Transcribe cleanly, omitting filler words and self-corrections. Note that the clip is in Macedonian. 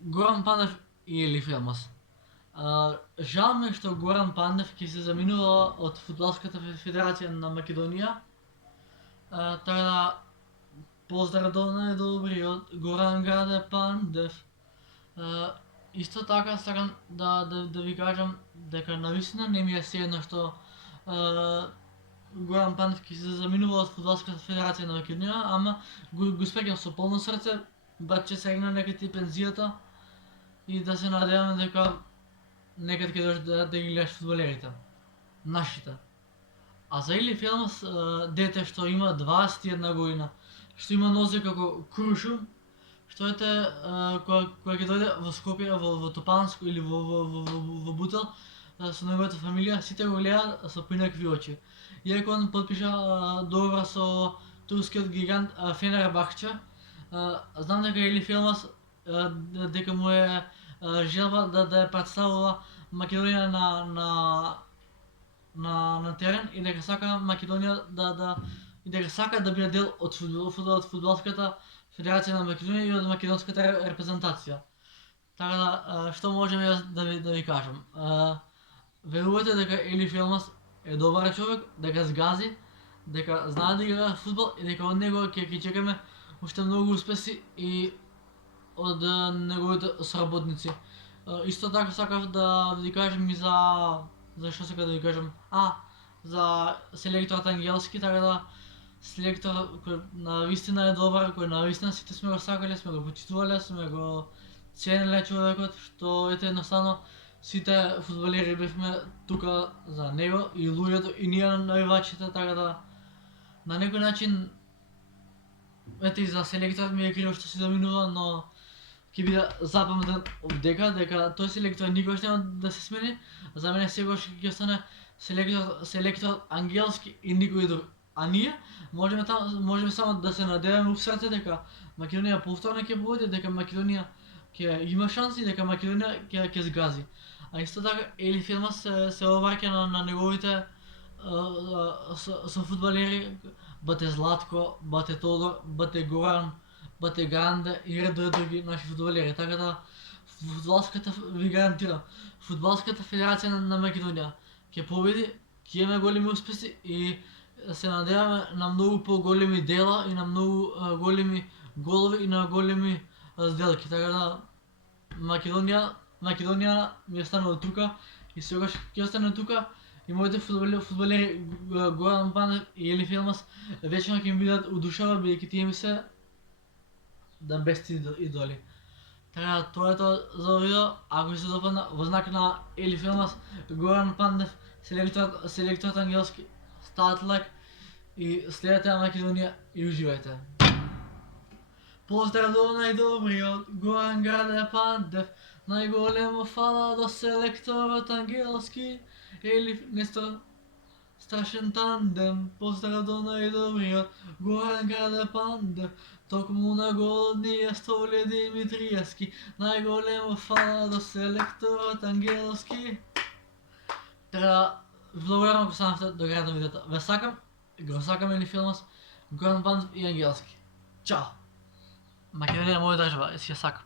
Горан Пандев и Или Филмас. Жал ми е што Горан Пандев ќе се заминува од Фудбалската федерација на Македонија. Така да поздрав до најдобриот Горан Граде Пандев. Исто така сакам да ви кажам дека навистина не ми е сеедно што Горан Пандев ќе се заминува од Фудбалската федерација на Македонија, ама го спреќам со полно срце, братче сегна нека ти пензијата и да се надеваме дека некад ќе дојдеш да ги гледаш фудбалерите. Нашите. А за Или Филмас, дете што има 21 година, што има нозе како крушум, што ете која ќе дојде во Скопје, во Топанско или во Бутел, со неговата фамилија, сите го гледаат со поинакви очи. Иако он потпиша договор со турскиот гигант Фенербахче, знам дека Или Филмас дека му е желба да ја представува Македонија на терен и дека сака Македонија и дека сака да биде дел од фудбалската федерација на Македонија и од македонската репрезентација. Така да што можеме да ви кажам? Верувате дека Или Филмас е добар човек, дека згази, дека знае да игра фудбал и дека од него ќе чекаме уште многу успеси и од неговите сработници. Исто така сакав да ви кажам и за што сакав да ви кажам? За селекторот Ангелски, така да селектор кој навистина е добар, кој навистина сите сме го сакале, сме го почитувале, сме го ценеле човекот, што ете едноставно сите фудбалери бевме тука за него и луѓето и ние навивачите, така да на некој начин ете и за селекторот ми е криво што се заминува, но ќе биде запамтен дека тој селектор никогаш нема да се смени. За мене секогаш ќе остане селектор Ангелски и никој друг. А ние можеме само да се надеваме в срце дека Македонија повторно ќе победи, дека Македонија ќе има шанси, дека Македонија ќе згази. А исто така Или Филмас се обраќа на неговите со фудбалери, бате Златко, бате Тодор, бате Горан, бате Гранде и ред други наши фудбалери. Така да ви гарантирам, Фудбалската федерација на Македонија ќе победи, ќе имаме големи успеси и се надеваме на многу поголеми дела и на многу големи голови и на големи сделки. Така да Македонија ми останува тука и сегаш ќе остане тука и моите фудбалери Горан Пандев и Или Филмас вечно ќе ми бидат удушава, бидејќи тие ми се да бести идоли. Така да тоа е тоа за видео. Ако ви се допадна, во знак на Или Филмас, Горан Пандев, селекторот Ангелски, ставате лайк и следете на Македонија и уживајте. Поздрав до најдобриот Горан Граде Пандев, најголемо фала до селекторот Ангелски, Или Нестор страшен тандем. Поздрав до најдобриот Горан Граде Пандев, токму на голодниот Столе Димитриевски, најголемо фала до селекторот Ангелски. Така благодарам ако станавте до крајот на видеото. Ве сакам, го сакам Или Филмас, Горан Пандев и Ангелски. Чао! Македонија е моја држава, си ја сакам.